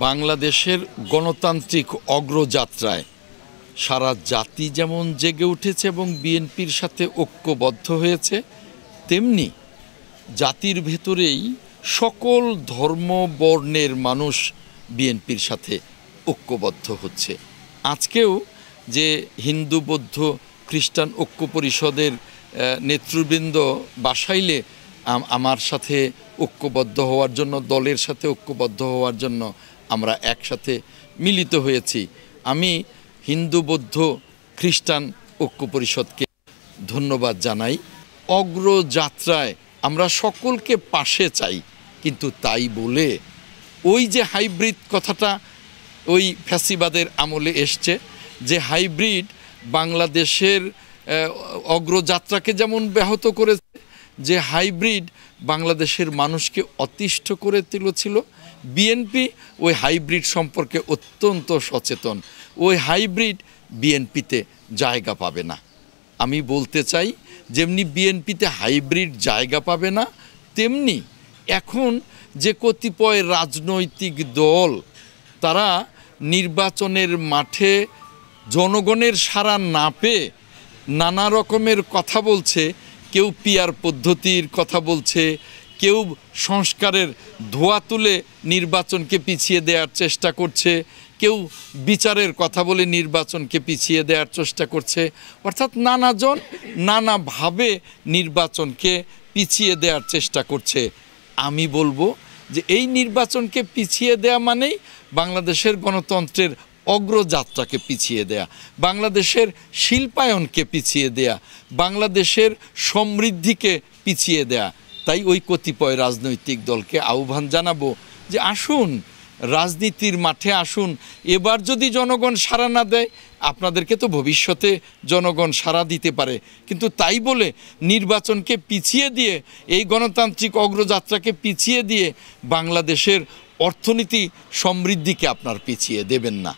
বাংলাদেশের গণতান্ত্রিক অগ্রযাত্রায় সারা জাতি যেমন জেগে উঠেছে এবং বিএনপির সাথে ঐক্যবদ্ধ হয়েছে, তেমনি জাতির ভেতরেই সকল ধর্ম বর্ণের মানুষ বিএনপির সাথে ঐক্যবদ্ধ হচ্ছে। আজকেও যে হিন্দু বৌদ্ধ খ্রিস্টান ঐক্য পরিষদের নেতৃবৃন্দ বাসাইলে আমার সাথে ঐক্যবদ্ধ হওয়ার জন্য, দলের সাথে ঐক্যবদ্ধ হওয়ার জন্য আমরা একসাথে মিলিত হয়েছি। আমি হিন্দু বৌদ্ধ খ্রিস্টান ঐক্য পরিষদকে ধন্যবাদ জানাই। অগ্রযাত্রায় আমরা সকলকে পাশে চাই, কিন্তু তাই বলে ওই যে হাইব্রিড কথাটা ওই ফ্যাসিবাদের আমলে এসছে, যে হাইব্রিড বাংলাদেশের অগ্রযাত্রাকে যেমন ব্যাহত করেছে, যে হাইব্রিড বাংলাদেশের মানুষকে অতিষ্ঠ করে তুলেছিল। বিএনপি ওই হাইব্রিড সম্পর্কে অত্যন্ত সচেতন। ওই হাইব্রিড বিএনপিতে জায়গা পাবে না। আমি বলতে চাই, যেমনি বিএনপিতে হাইব্রিড জায়গা পাবে না, তেমনি এখন যে কতিপয় রাজনৈতিক দল তারা নির্বাচনের মাঠে জনগণের সাড়া না পেয়ে নানা রকমের কথা বলছে। কেউ পিয়ার পদ্ধতির কথা বলছে, কেউ সংস্কারের ধোঁয়া তুলে নির্বাচনকে পিছিয়ে দেওয়ার চেষ্টা করছে, কেউ বিচারের কথা বলে নির্বাচনকে পিছিয়ে দেওয়ার চেষ্টা করছে। অর্থাৎ নানাজন নানাভাবে নির্বাচনকে পিছিয়ে দেওয়ার চেষ্টা করছে। আমি বলবো যে এই নির্বাচনকে পিছিয়ে দেওয়া মানেই বাংলাদেশের গণতন্ত্রের অগ্রযাত্রাকে পিছিয়ে দেয়া, বাংলাদেশের শিল্পায়নকে পিছিয়ে দেয়া, বাংলাদেশের সমৃদ্ধিকে পিছিয়ে দেয়া। তাই ওই কতিপয় রাজনৈতিক দলকে আহ্বান জানাবো যে আসুন, রাজনীতির মাঠে আসুন। এবার যদি জনগণ সাড়া না দেয়, আপনাদেরকে তো ভবিষ্যতে জনগণ সাড়া দিতে পারে, কিন্তু তাই বলে নির্বাচনকে পিছিয়ে দিয়ে, এই গণতান্ত্রিক অগ্রযাত্রাকে পিছিয়ে দিয়ে বাংলাদেশের অর্থনীতি সমৃদ্ধিকে আপনার পিছিয়ে দেবেন না।